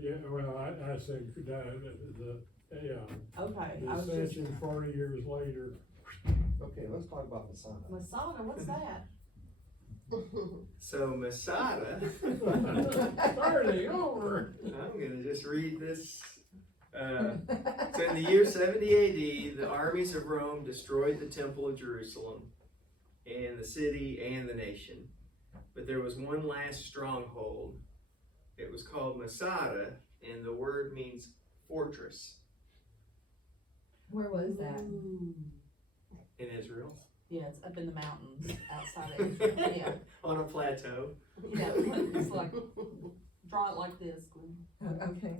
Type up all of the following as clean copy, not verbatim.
Yeah, well, I said, yeah, Okay, the I was just, ascension 40 years later. Okay, let's talk about Masada. Masada, what's that? So Masada, Starting over. I'm gonna just read this. So in the year 70 AD, the armies of Rome destroyed the temple of Jerusalem and the city and the nation. But there was one last stronghold. It was called Masada, and the word means fortress Where was that? Ooh. in Israel. Yeah, it's up in the mountains outside of Israel, yeah. On a plateau. Yeah, it's like, draw it like this, Gwen. Okay.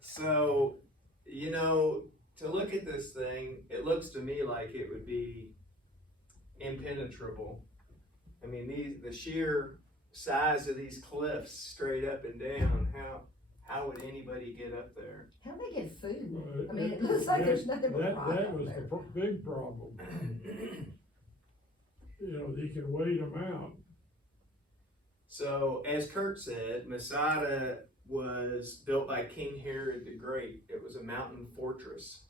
So, you know, to look at this thing, it looks to me like it would be impenetrable. I mean, the sheer size of these cliffs straight up and down, how would anybody get up there? How do they get food? Well, I mean, it looks like there's nothing but That rock out was there. the big problem. You know, you can wait them out. So, as Kurt said, Masada was built by King Herod the Great. It was a mountain fortress.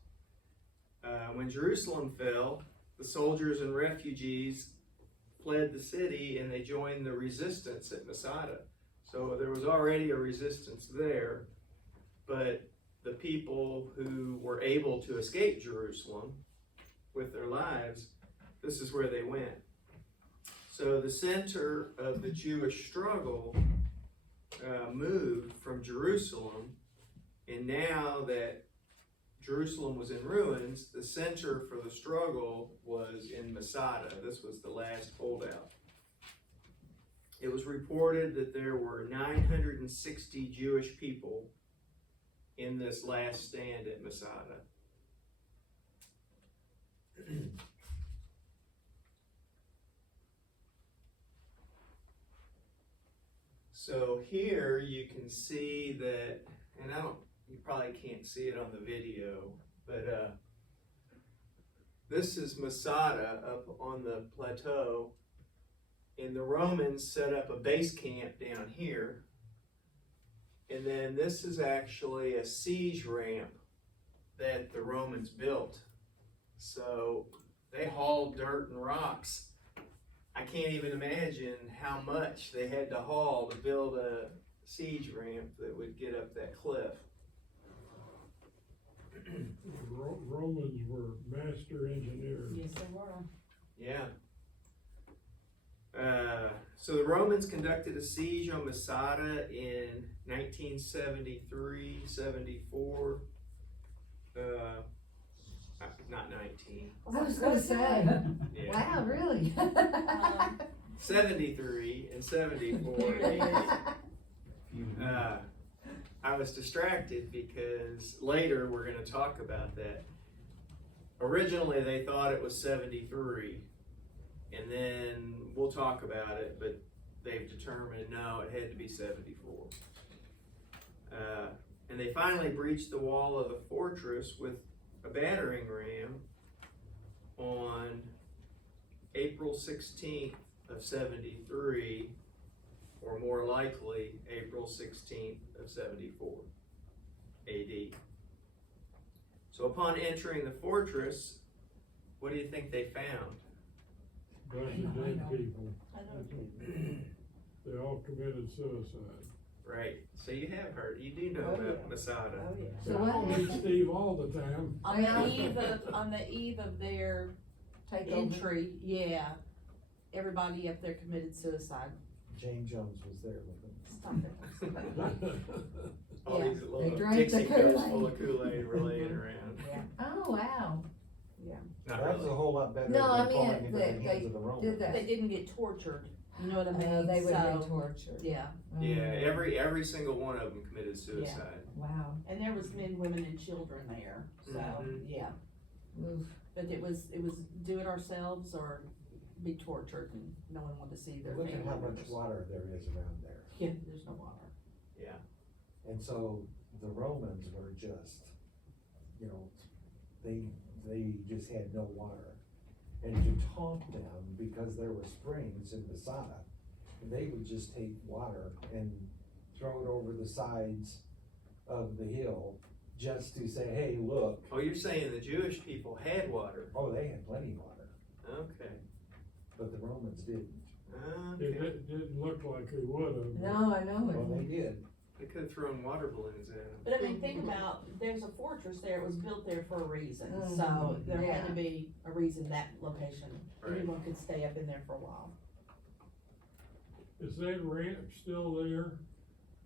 When Jerusalem fell, the soldiers and refugees fled the city and they joined the resistance at Masada. So there was already a resistance there, but the people who were able to escape Jerusalem with their lives, this is where they went. So the center of the Jewish struggle moved from Jerusalem, and now that Jerusalem was in ruins, the center for the struggle was in Masada. This was the last holdout. It was reported that there were 960 Jewish people in this last stand at Masada. So here you can see that, and you probably can't see it on the video, but this is Masada up on the plateau, and the Romans set up a base camp down here, and then this is actually a siege ramp that the Romans built. So they hauled dirt and rocks. I can't even imagine how much they had to haul to build a siege ramp that would get up that cliff. Romans were master engineers. Yes, they were. Yeah. So the Romans conducted a siege on Masada in 1973, 74. Not 19. I was gonna say, Yeah. wow, really? 73 and 74. I was distracted because later we're going to talk about that. Originally they thought it was 73, and then we'll talk about it, but they've determined no, it had to be 74. And they finally breached the wall of the fortress with a battering ram on April 16th of 73, or more likely April 16th of 74 AD. So upon entering the fortress, what do you think they found? Bunch of dead people. I know. They all committed suicide. Right, so you have heard, you do know Oh, about yeah. Masada. Oh, yeah. So I what don't meet Steve all the time. On the eve of their Take over. entry, yeah, everybody up there committed suicide. James Jones was there with him. Stop it. All Yeah, these they little drank the Dixie cups Kool-Aid. full of Kool-Aid were laying around. Yeah. Oh, wow. Not That was really. a whole lot better No, I than mean, falling into the they hands of the Romans. did that. They didn't get tortured, you know what I mean? They would have been So, tortured. yeah, Yeah, every single one of them committed suicide. Wow. and there was men, women, and children there, so, Mhm. yeah. Oof. But it was do it ourselves or be tortured, and no one wanted to see their Look family at how much members. water there is around there. Yeah, there's no water. Yeah. And so the Romans were just, you know, they just had no water. And to taunt them because there were springs in Masada, they would just take water and throw it over the sides of the hill just to say, hey, look, Oh, you're saying the Jewish people had water? oh, they had plenty of water, Okay. but the Romans didn't. Didn't look like they would've. No, I know Well, they it. did. They could have thrown water balloons at them. But I mean, think about, there's a fortress there, it was built there for a reason, so Mhm. there had Yeah. to be a reason that location, Right. anyone could stay up in there for a while. Is that ranch still there?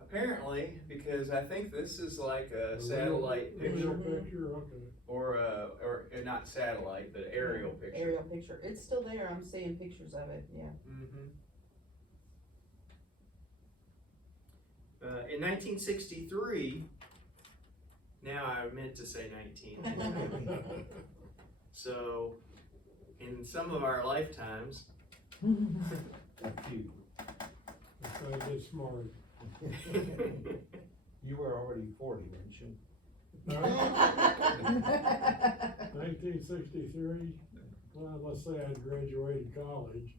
Apparently, because I think this is like a real- satellite Real picture, picture, okay. or not satellite, but aerial picture. Aerial picture, it's still there, I'm seeing pictures of it, yeah. In 1963, now I meant to say 19. So, in some of our lifetimes, A few. If I get smart. You were already 40, weren't you? 1963, well, let's say I graduated college.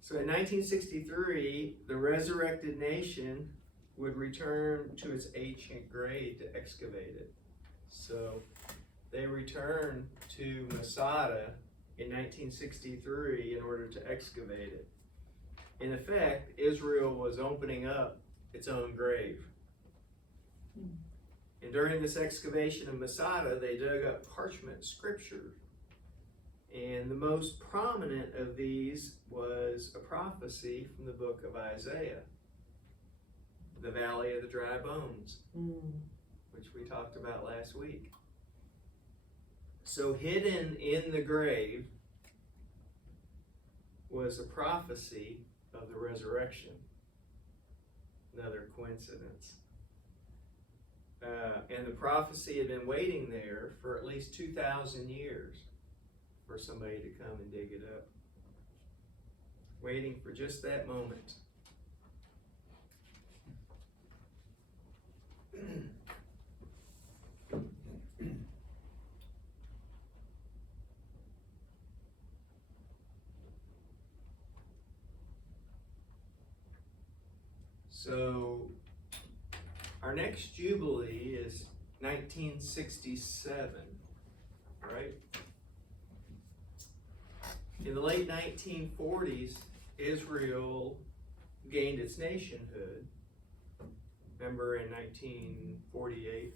so in 1963, the resurrected nation would return to its ancient grave to excavate it. So they returned to Masada in 1963 in order to excavate it. In effect, Israel was opening up its own grave. And during this excavation of Masada, they dug up parchment scripture. And the most prominent of these was a prophecy from the book of Isaiah, the Valley of the Dry Bones, which we talked about last week. So hidden in the grave was a prophecy of the resurrection. Another coincidence. And the prophecy had been waiting there for at least 2,000 years for somebody to come and dig it up. Waiting for just that moment. So, our next Jubilee is 1967, right? In the late 1940s, Israel gained its nationhood. Remember in 1948,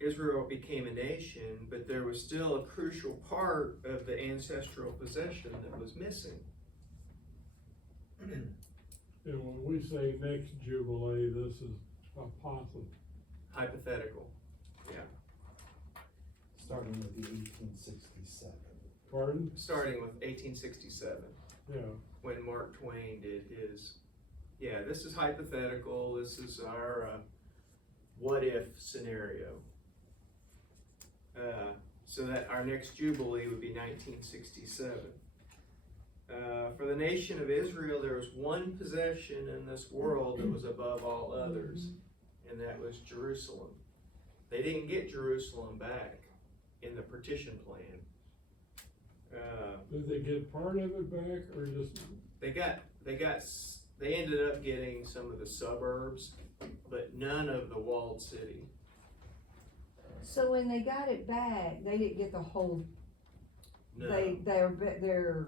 Israel became a nation, but there was still a crucial part of the ancestral possession that was missing. And when we say next Jubilee, this is a possible. Hypothetical. Starting with the 1867. Pardon? Starting with 1867, Yeah, when Mark Twain did his, this is hypothetical, this is our what if scenario. So that our next Jubilee would be 1967. For the nation of Israel, there was one possession in this world that was above all others, and that was Jerusalem. They didn't get Jerusalem back in the partition plan. did they get part of it back or just, They ended up getting some of the suburbs, but none of the walled city. So when they got it back, they didn't get the whole, No. their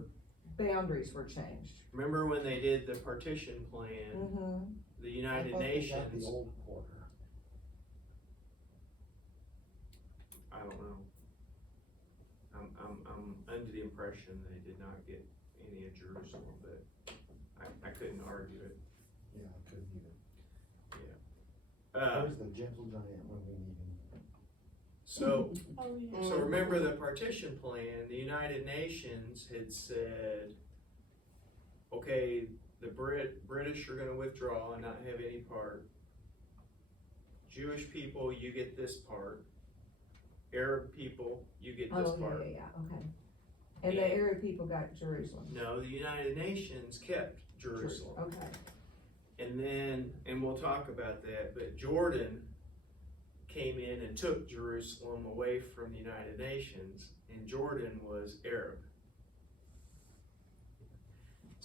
boundaries were changed. Remember when they did the partition plan, Mm-hmm. the I United thought they got Nations, the old quarter. I don't know. I'm under the impression they did not get any of Jerusalem, but I couldn't argue it. Yeah, I couldn't even. Uh, Where's the gentle giant when we need him? so, Oh, so remember the partition plan, the United Nations had said, okay, the British are gonna withdraw and not have any part. Jewish people, you get this part. Arab people, you get this Oh, part. yeah, okay. And the Arab people got Jerusalem. No, the United Nations kept Jerusalem. Okay. And then, and we'll talk about that, but Jordan came in and took Jerusalem away from the United Nations, and Jordan was Arab.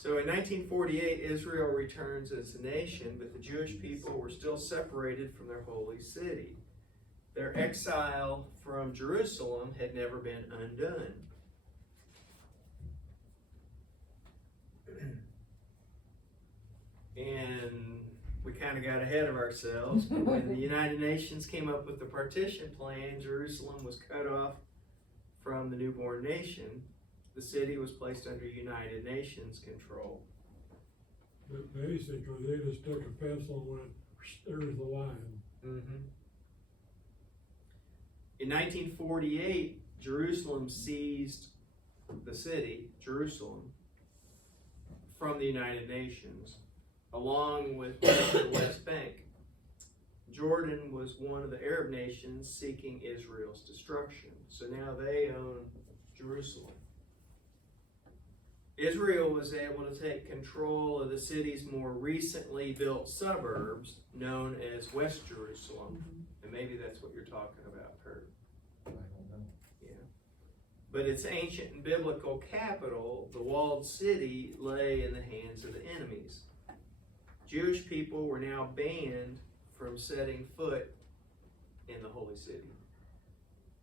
So in 1948, Israel returns as a nation, but the Jewish people were still separated from their holy city. Their exile from Jerusalem had never been undone. And we kind of got ahead of ourselves. But when the United Nations came up with the partition plan, Jerusalem was cut off from the newborn nation. The city was placed under United Nations control. But basically, they just took a pencil and went, there's the line. Mm-hmm. In 1948, Jerusalem seized the city, Jerusalem, from the United Nations, along with the West Bank. Jordan was one of the Arab nations seeking Israel's destruction. So now they own Jerusalem. Israel was able to take control of the city's more recently built suburbs, known as West Jerusalem. And maybe that's what you're talking about, Kurt. I don't know. But its ancient and biblical capital, the walled city, lay in the hands of the enemies. Jewish people were now banned from setting foot in the holy city.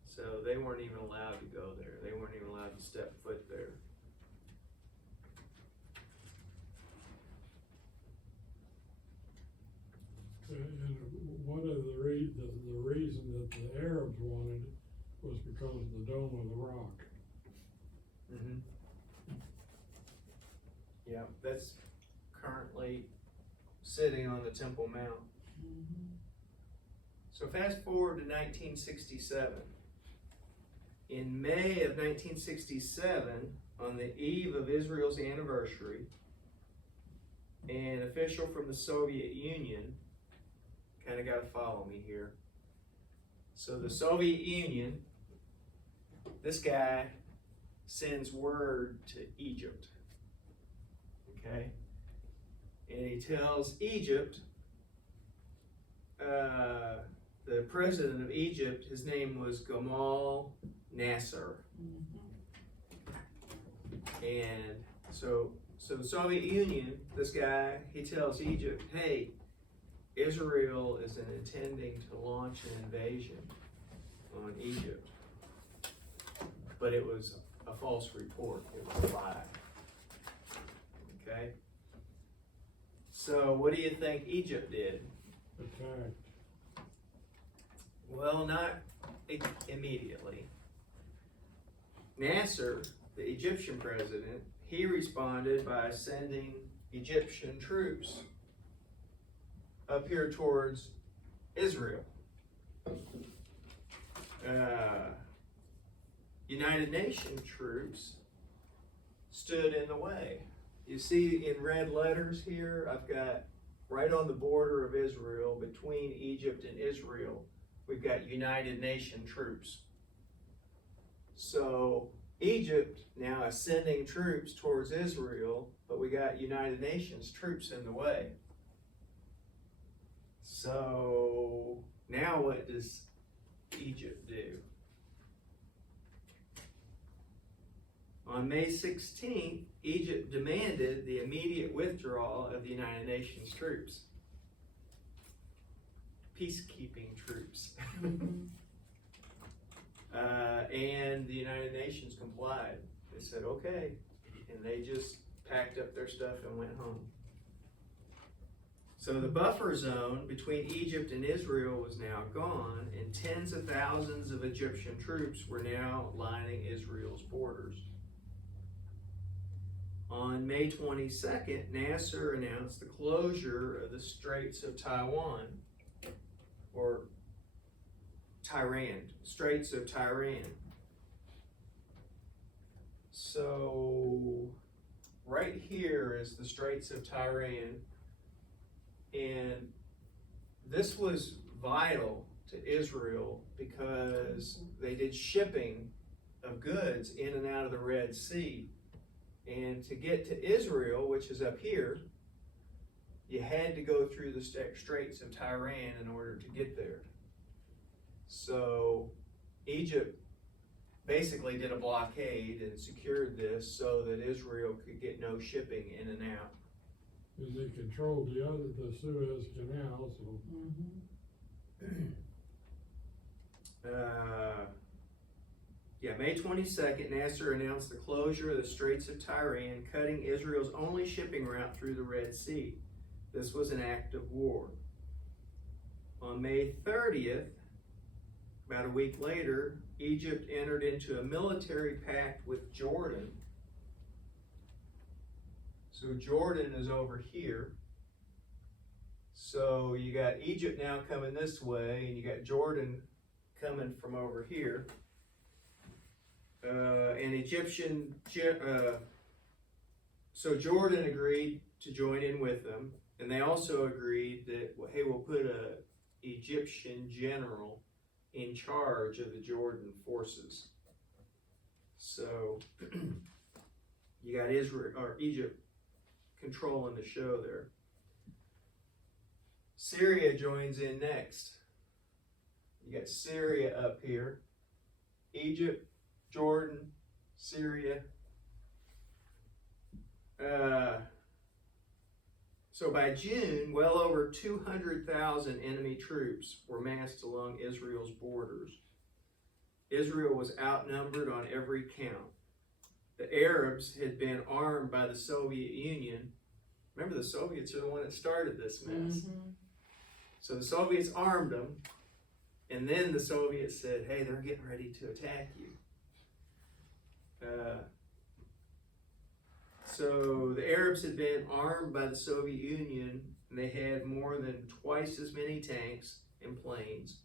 So they weren't even allowed to go there. They weren't even allowed to step foot there. And one of the reason that the Arabs wanted was because of the Dome of the Rock. Mm-hmm. Yeah, that's currently sitting on the Temple Mount. So fast forward to 1967. In May of 1967, on the eve of Israel's anniversary, an official from the Soviet Union, kind of got to follow me here. So the Soviet Union, this guy sends word to Egypt, okay? And he tells Egypt, the president of Egypt, his name was Gamal Nasser. And so the Soviet Union, this guy, he tells Egypt, hey, Israel is intending to launch an invasion on Egypt. But it was a false report. It was a lie. Okay? So what do you think Egypt did? Attacked. Well, not immediately. Nasser, the Egyptian president, he responded by sending Egyptian troops up here towards Israel. United Nations troops stood in the way. You see in red letters here, I've got right on the border of Israel, between Egypt and Israel, we've got United Nations troops. So Egypt now is sending troops towards Israel, but we got United Nations troops in the way. So now what does Egypt do? On May 16th, Egypt demanded the immediate withdrawal of the United Nations troops. Peacekeeping troops. And the United Nations complied. They said, okay. And they just packed up their stuff and went home. So the buffer zone between Egypt and Israel was now gone, and tens of thousands of Egyptian troops were now lining Israel's borders. On May 22nd, Nasser announced the closure of the Straits of Taiwan, or Tiran, Straits of Tiran. So right here is the Straits of Tiran, and this was vital to Israel because they did shipping of goods in and out of the Red Sea. And to get to Israel, which is up here, you had to go through the Straits of Tiran in order to get there. So Egypt basically did a blockade and secured this so that Israel could get no shipping in and out. And they controlled the Suez Canal, so May 22nd, Nasser announced the closure of the Straits of Tiran, cutting Israel's only shipping route through the Red Sea. This was an act of war. On May 30th, about a week later, Egypt entered into a military pact with Jordan. So Jordan is over here. So you got Egypt now coming this way, and you got Jordan coming from over here. So Jordan agreed to join in with them, and they also agreed that, well, hey, we'll put a Egyptian general in charge of the Jordan forces. So you got Egypt controlling the show there. Syria joins in next. You got Syria up here, Egypt, Jordan, Syria. So by June, well over 200,000 enemy troops were massed along Israel's borders. Israel was outnumbered on every count. The Arabs had been armed by the Soviet Union. Remember, the Soviets are the one that started this mess. So the Soviets armed them, and then the Soviets said, hey, they're getting ready to attack you. So the Arabs had been armed by the Soviet Union, and they had more than twice as many tanks and planes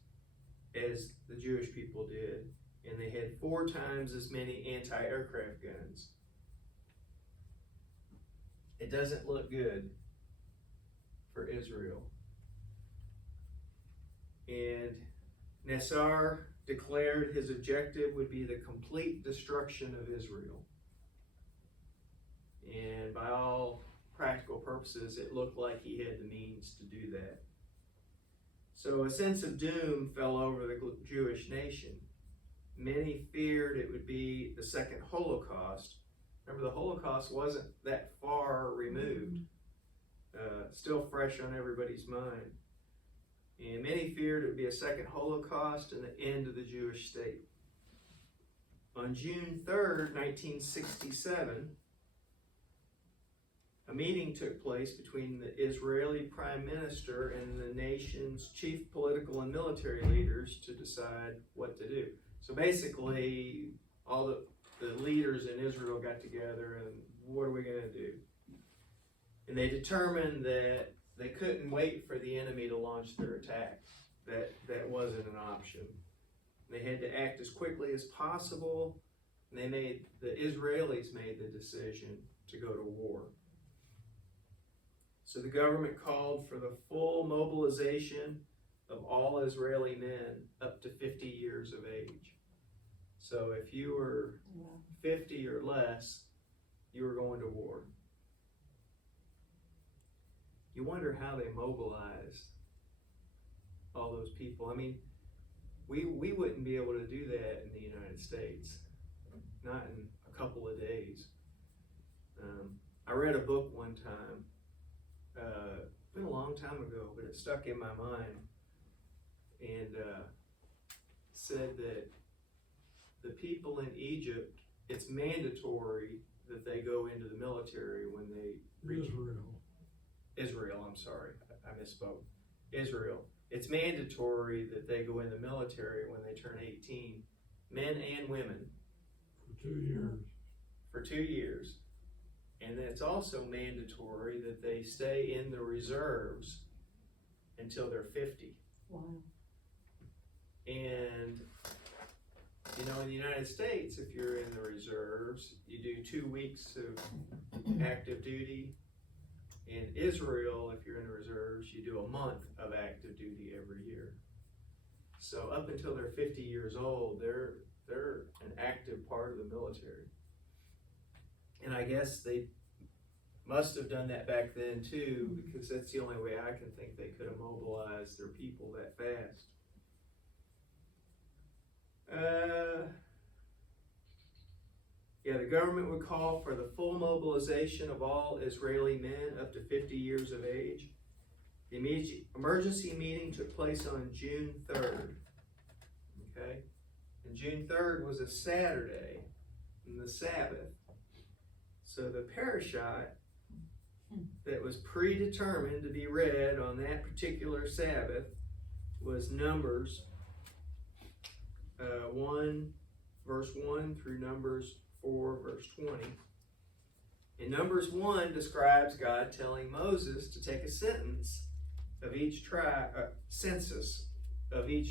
as the Jewish people did, and they had 4 times as many anti-aircraft guns. It doesn't look good for Israel. And Nasser declared his objective would be the complete destruction of Israel. And by all practical purposes, it looked like he had the means to do that. So a sense of doom fell over the Jewish nation. Many feared it would be the second Holocaust. Remember, the Holocaust wasn't that far removed, still fresh on everybody's mind. And many feared it would be a second Holocaust and the end of the Jewish state. On June 3rd, 1967, a meeting took place between the Israeli Prime Minister and the nation's chief political and military leaders to decide what to do. So basically, all the leaders in Israel got together and what are we going to do? And they determined that they couldn't wait for the enemy to launch their attack. That wasn't an option. They had to act as quickly as possible. And the Israelis made the decision to go to war. So the government called for the full mobilization of all Israeli men up to 50 years of age. So if you were 50 or less, you were going to war. You wonder how they mobilized all those people. I mean, we wouldn't be able to do that in the United States, not in a couple of days. I read a book one time, been a long time ago, but it stuck in my mind, and said that the people in Egypt, it's mandatory that they go into the military when they reach Israel, I'm sorry, I misspoke. Israel. It's mandatory that they go in the military when they turn 18, men and women. for 2 years. For 2 years. And then it's also mandatory that they stay in the reserves until they're 50. Wow. And, you know, in the United States, if you're in the reserves, you do 2 weeks of active duty. In Israel, if you're in the reserves, you do a month of active duty every year. So up until they're 50 years old, they're an active part of the military. And I guess they must have done that back then too, because that's the only way I can think they could have mobilized their people that fast. Yeah, the government would call for the full mobilization of all Israeli men up to 50 years of age. The emergency meeting took place on June 3rd. Okay? And June 3rd was a Saturday, and the Sabbath. So the parashah that was predetermined to be read on that particular Sabbath was Numbers 1, verse 1 through Numbers 4, verse 20. And Numbers 1 describes God telling Moses to take a census of each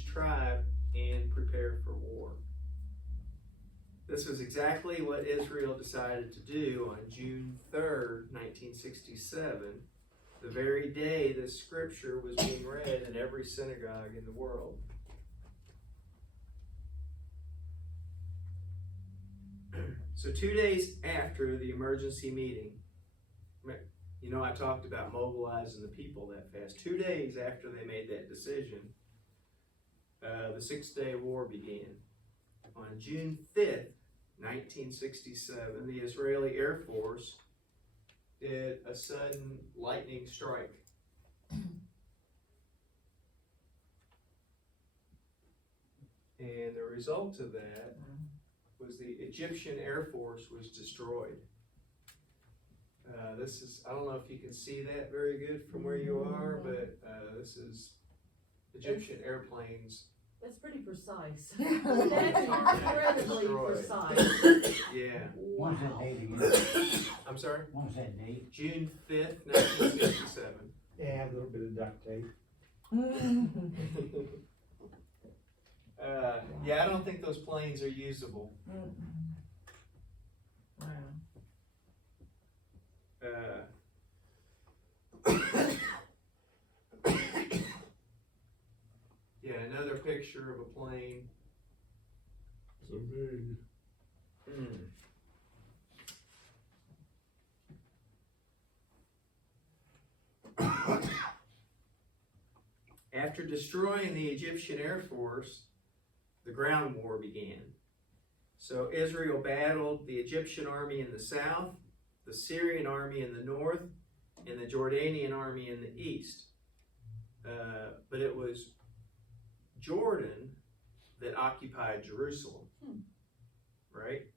tribe and prepare for war. This was exactly what Israel decided to do on June 3rd, 1967, the very day this scripture was being read in every synagogue in the world. So 2 days after the emergency meeting, you know, I talked about mobilizing the people that fast. 2 days after they made that decision, the 6-day war began. On June 5th, 1967, the Israeli Air Force did a sudden lightning strike. And the result of that was the Egyptian Air Force was destroyed. This is, I don't know if you can see that very good from where you are, but this is Egyptian airplanes. That's pretty precise. Yeah. That's incredibly Destroyed. precise. Yeah. When's that date again? I'm sorry? When's that date? June 5th, 1967. Yeah, a little bit of duct tape. Yeah, I don't think those planes are usable. Yeah, another picture of a plane. So big. After destroying the Egyptian Air Force, the ground war began. So Israel battled the Egyptian army in the south, the Syrian army in the north, and the Jordanian army in the east. But it was Jordan that occupied Jerusalem, right?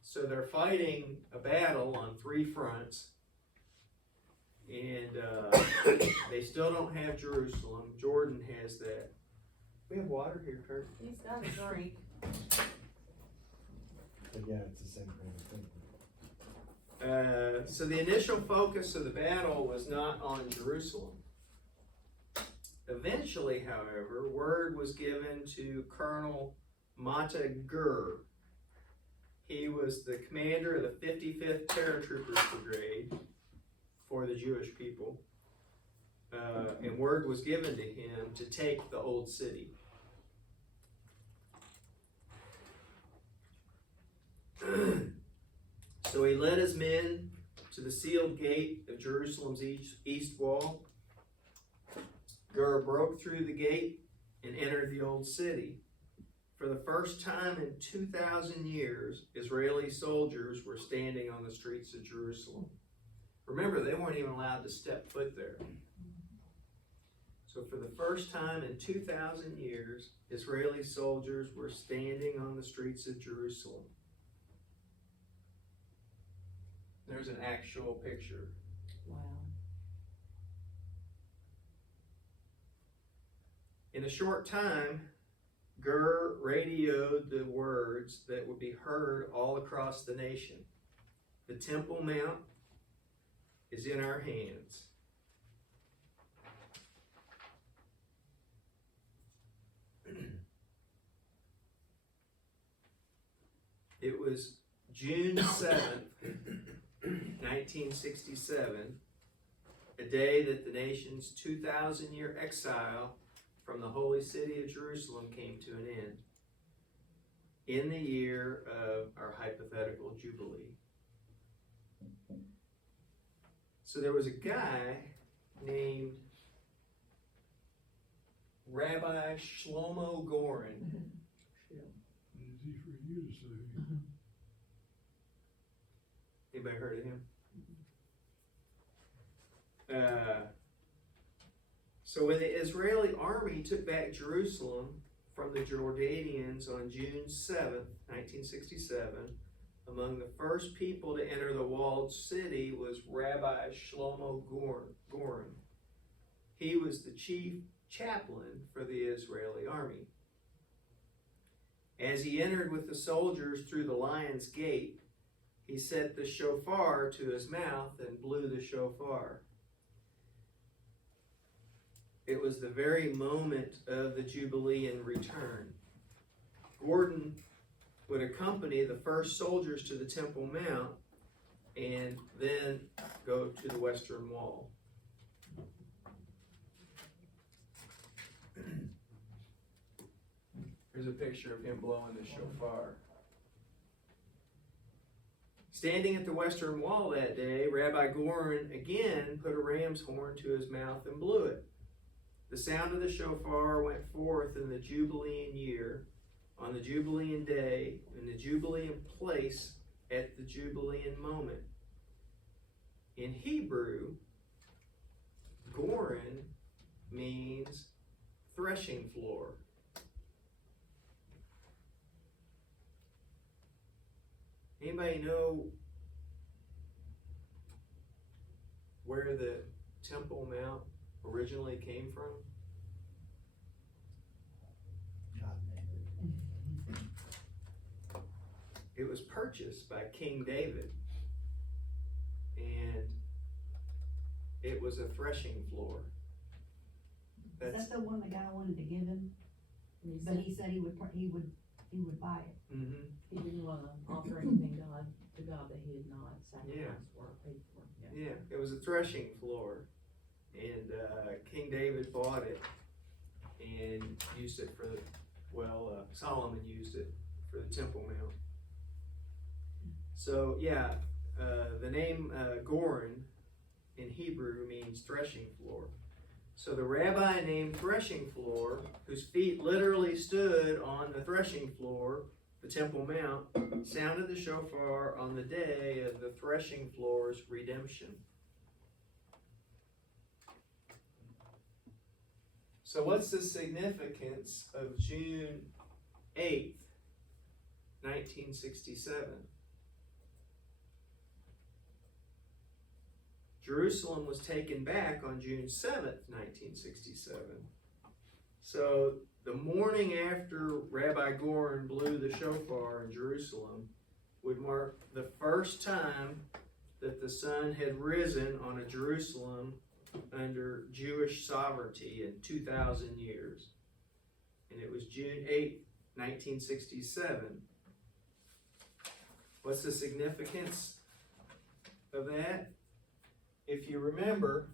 So they're fighting a battle on 3 fronts, and they still don't have Jerusalem. Jordan has that. We have water here, Kurt. He's got a drink. But yeah, it's the same kind of thing. So the initial focus of the battle was not on Jerusalem. Eventually, however, word was given to Colonel Mata Gur. He was the commander of the 55th Paratroopers Brigade for the Jewish people. And word was given to him to take the old city. So he led his men to the sealed gate of Jerusalem's east wall. Gur broke through the gate and entered the old city. For the first time in 2,000 years, Israeli soldiers were standing on the streets of Jerusalem. Remember, they weren't even allowed to step foot there. So for the first time in 2,000 years, Israeli soldiers were standing on the streets of Jerusalem. There's an actual picture. Wow. In a short time, Gur radioed the words that would be heard all across the nation. The Temple Mount is in our hands. It was June 7th, 1967, a day that the nation's 2,000-year exile from the holy city of Jerusalem came to an end, in the year of our hypothetical Jubilee. So there was a guy named Rabbi Shlomo Goren. Easy for you to say. Anybody heard of him? So when the Israeli army took back Jerusalem from the Jordanians on June 7th, 1967, among the first people to enter the walled city was Rabbi Shlomo Goren. He was the chief chaplain for the Israeli army. As he entered with the soldiers through the Lion's Gate, he set the shofar to his mouth and blew the shofar. It was the very moment of the Jubilean return. Gordon would accompany the first soldiers to the Temple Mount and then go to the Western Wall. Here's a picture of him blowing the shofar. Standing at the Western Wall that day, Rabbi Goren again put a ram's horn to his mouth and blew it. The sound of the shofar went forth in the Jubilean year, on the Jubilean day, in the Jubilean place, at the Jubilean moment. In Hebrew, Goren means threshing floor. Anybody know where the Temple Mount originally came from? It was purchased by King David, and it was a threshing floor. Is that the one the guy wanted to give him? But he said he would buy it. Mm-hmm. He didn't wanna offer anything to God that he had not sacrificed for or paid for, yeah. Yeah, it was a threshing floor, and King David bought it and used it for, Solomon used it for the Temple Mount. So yeah, the name Goren in Hebrew means threshing floor. So the rabbi named Threshing Floor, whose feet literally stood on the threshing floor, the Temple Mount, sounded the shofar on the day of the threshing floor's redemption. So what's the significance of June 8th, 1967? Jerusalem was taken back on June 7th, 1967. So the morning after Rabbi Goren blew the shofar in Jerusalem would mark the first time that the sun had risen on a Jerusalem under Jewish sovereignty in 2,000 years. And it was June 8th, 1967. What's the significance of that? If you remember,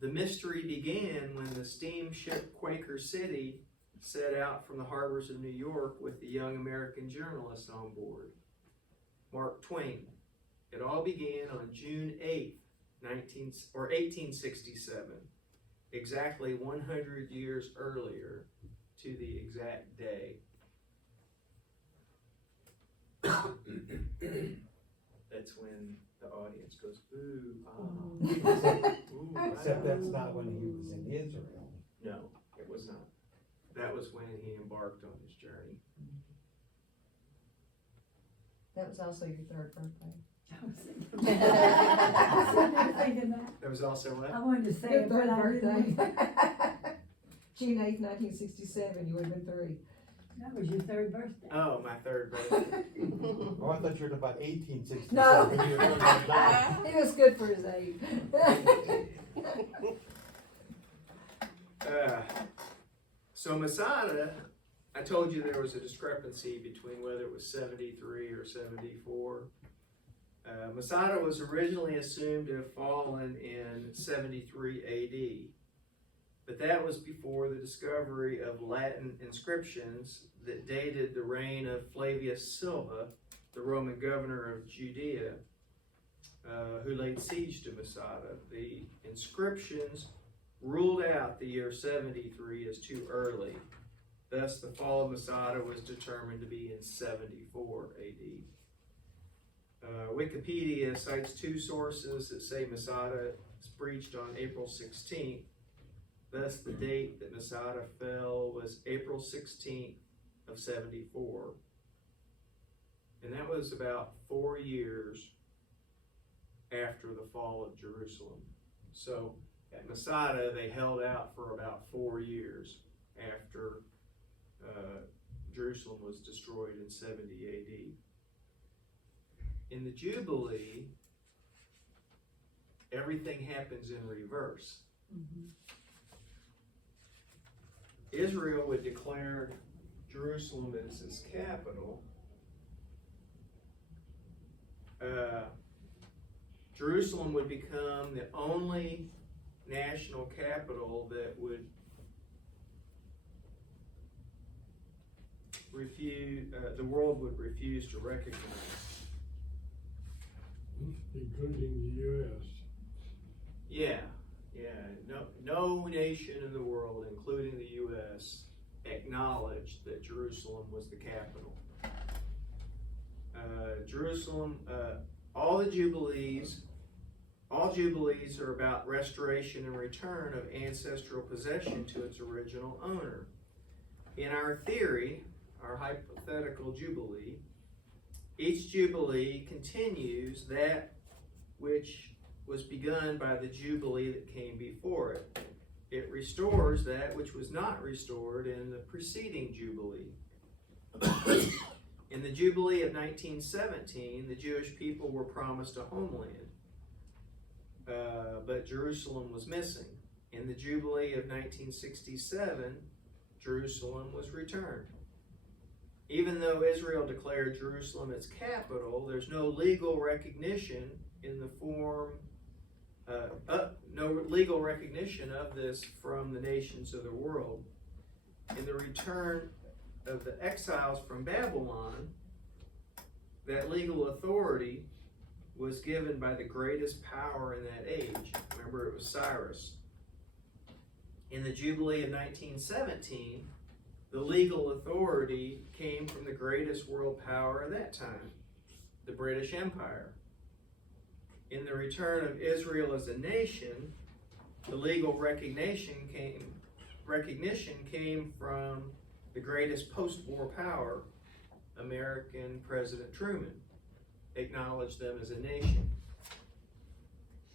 the mystery began when the steamship Quaker City set out from the harbors of New York with the young American journalist on board, Mark Twain. It all began on June 8th, 1867, exactly 100 years earlier to the exact day. That's when the audience goes, ooh, ah. Ooh, Except ah. that's not when he was in Israel. No, it was not. That was when he embarked on his journey. That was also your third birthday. I was thinking that. There was also what? I wanted to say Your it, but third I didn't. birthday. June 8th, 1967, you would have been 3. That was your third birthday. Oh, my third birthday. Oh, I thought you were about 1867. No. You were about that. He was good for his age. So Masada, I told you there was a discrepancy between whether it was 73 or 74. Masada was originally assumed to have fallen in 73 AD, but that was before the discovery of Latin inscriptions that dated the reign of Flavius Silva, the Roman governor of Judea, who laid siege to Masada. The inscriptions ruled out the year 73 as too early. Thus, the fall of Masada was determined to be in 74 AD. Wikipedia cites two sources that say Masada was breached on April 16th. Thus, the date that Masada fell was April 16th of 74. And that was about 4 years after the fall of Jerusalem. So at Masada, they held out for about 4 years after Jerusalem was destroyed in 70 AD. In the Jubilee, everything happens in reverse. Israel would declare Jerusalem as its capital. Jerusalem would become the only national capital that would the world would refuse to recognize. Including the US. Yeah. No nation in the world, including the U.S., acknowledged that Jerusalem was the capital. Jerusalem, all Jubilees are about restoration and return of ancestral possession to its original owner. In our theory, our hypothetical Jubilee, each Jubilee continues that which was begun by the Jubilee that came before it. It restores that which was not restored in the preceding Jubilee. In the Jubilee of 1917, the Jewish people were promised a homeland, but Jerusalem was missing. In the Jubilee of 1967, Jerusalem was returned. Even though Israel declared Jerusalem its capital, there's no legal recognition in the form no legal recognition of this from the nations of the world. In the return of the exiles from Babylon, that legal authority was given by the greatest power in that age. Remember, it was Cyrus. In the Jubilee of 1917, the legal authority came from the greatest world power of that time, the British Empire. In the return of Israel as a nation, the legal recognition came from the greatest post-war power, American President Truman, acknowledged them as a nation.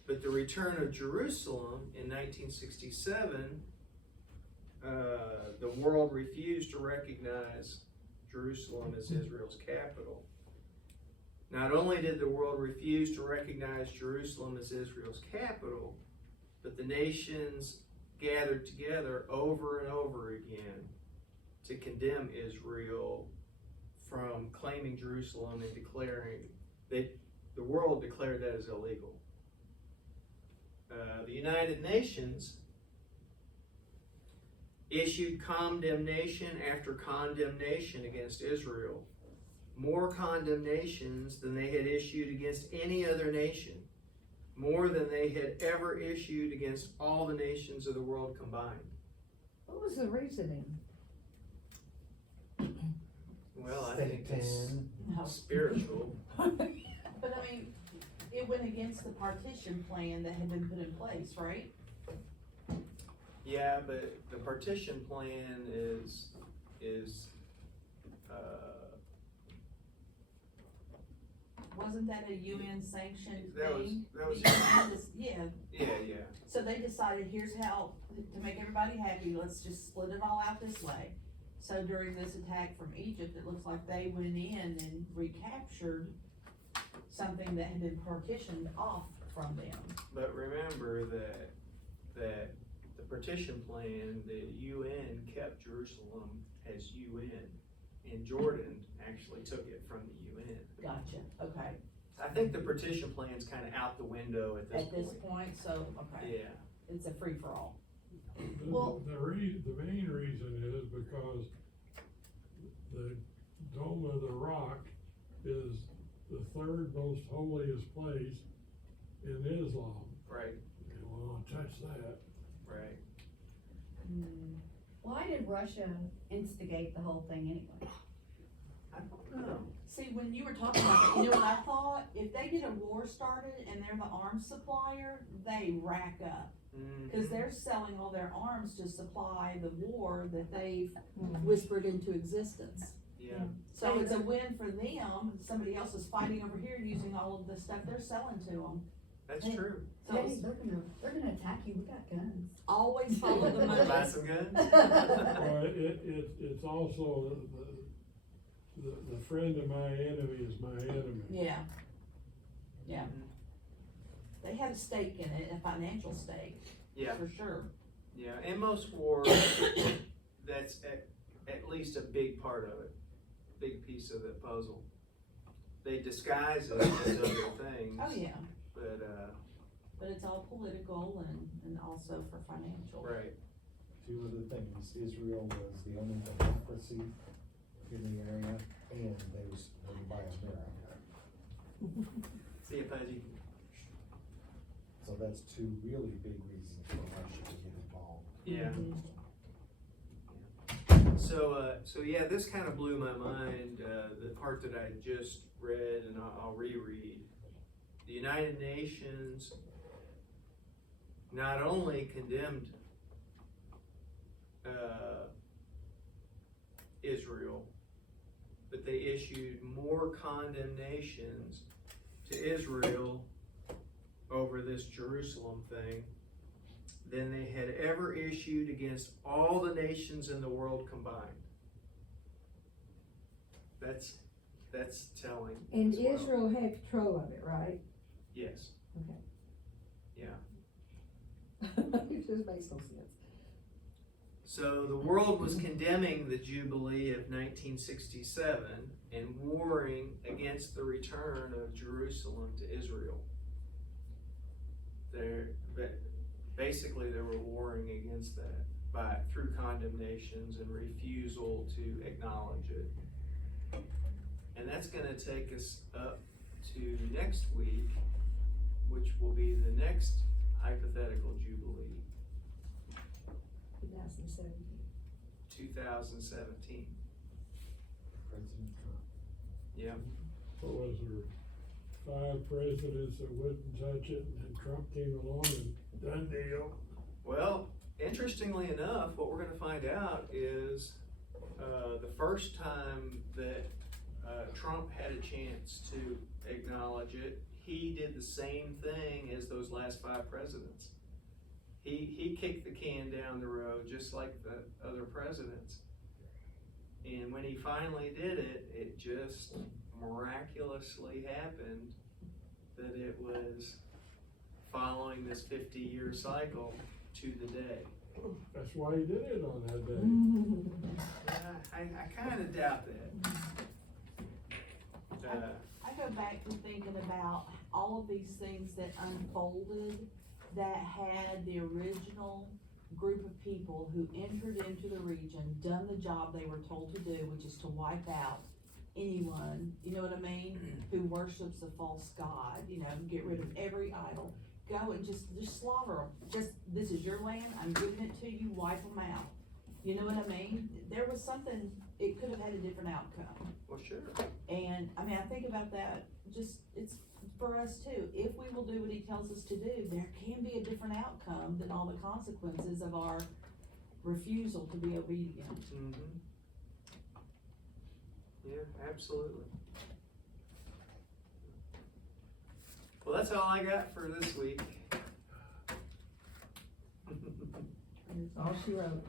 But the return of Jerusalem in 1967, the world refused to recognize Jerusalem as Israel's capital. Not only did the world refuse to recognize Jerusalem as Israel's capital, but the nations gathered together over and over again to condemn Israel from claiming Jerusalem and declaring that the world declared that as illegal. The United Nations issued condemnation after condemnation against Israel. More condemnations than they had issued against any other nation. More than they had ever issued against all the nations of the world combined. What was the reasoning? Well, I think it's No. spiritual. But I mean, it went against the partition plan that had been put in place, right? Yeah, but the partition plan is Wasn't that a UN sanctioned That was- thing? that was- The UN just- yeah, yeah. so they decided, here's how, to make everybody happy, let's just split it all out this way. So during this attack from Egypt, it looks like they went in and recaptured something that had been partitioned off from them. But remember that the partition plan, the UN kept Jerusalem as UN, and Jordan actually took it from the UN. Gotcha, okay, I think the partition plan's kind of out the window at this at this point. point, so, okay, Yeah. it's a free-for-all. The Well- the main reason is because the Dome of the Rock is the third most holiest place in Islam. Right. You don't wanna touch that. Right. Why did Russia instigate the whole thing anyway? don't know. See, when you were talking about that, you know what I thought? If they get a war started and they're the arms supplier, they rack up. Cause Mhm. they're selling all their arms to supply the war that they've Mhm. whispered into existence. Yeah, So it's a win for them, somebody else is fighting over here using all of the stuff they're selling to them. that's Hey. true. So Hey, it's they're gonna attack you, we got guns. always follow the Buy money. some guns? Well, it's also, the friend of my enemy is my enemy. Yeah, yeah. Mhm. They had a stake in it, a financial stake, Yeah, for sure. yeah, in most wars, that's at least a big part of it, big piece of the puzzle. They disguise it as other things. Oh, yeah, But, but it's all political and also for financial. right, Two of the things, Israel was the only democracy in the area, and they was run by America. see you, Pudgy. So that's two really big reasons for Russia to get involved. Yeah. Mhm. So yeah, this kind of blew my mind, the part that I just read, and I'll reread. The United Nations not only condemned Israel, but they issued more condemnations to Israel over this Jerusalem thing than they had ever issued against all the nations in the world combined. That's telling. And as well. Israel had control of it, right? Yes. Okay. Yeah. It just makes no sense. So the world was condemning the Jubilee of 1967 and warring against the return of Jerusalem to Israel. Basically, they were warring against that through condemnations and refusal to acknowledge it. And that's going to take us up to next week, which will be the next hypothetical Jubilee, 2017. 2017. President Trump. Yeah. What was there, 5 presidents that wouldn't touch it, and then Trump came along and done deal. Well, interestingly enough, what we're going to find out is the first time that Trump had a chance to acknowledge it, he did the same thing as those last 5 presidents. He kicked the can down the road just like the other presidents. And when he finally did it, it just miraculously happened that it was following this 50-year cycle to the day. That's why he did it on that day. I kind of doubt that. I go back to thinking about all of these things that unfolded that had the original group of people who entered into the region, done the job they were told to do, which is to wipe out anyone, you know what I mean, who worships a false god, you know, get rid of every idol, go and just slaughter them, just, this is your land, I'm giving it to you, wipe them out. You know what I mean? There was something, it could have had a different outcome. Well, sure. And, I mean, I think about that, just, it's for us too. If we will do what he tells us to do, there can be a different outcome than all the consequences of our refusal to be obedient. Mm-hmm. Yeah, absolutely. Well, that's all I got for this week. That's all she wrote.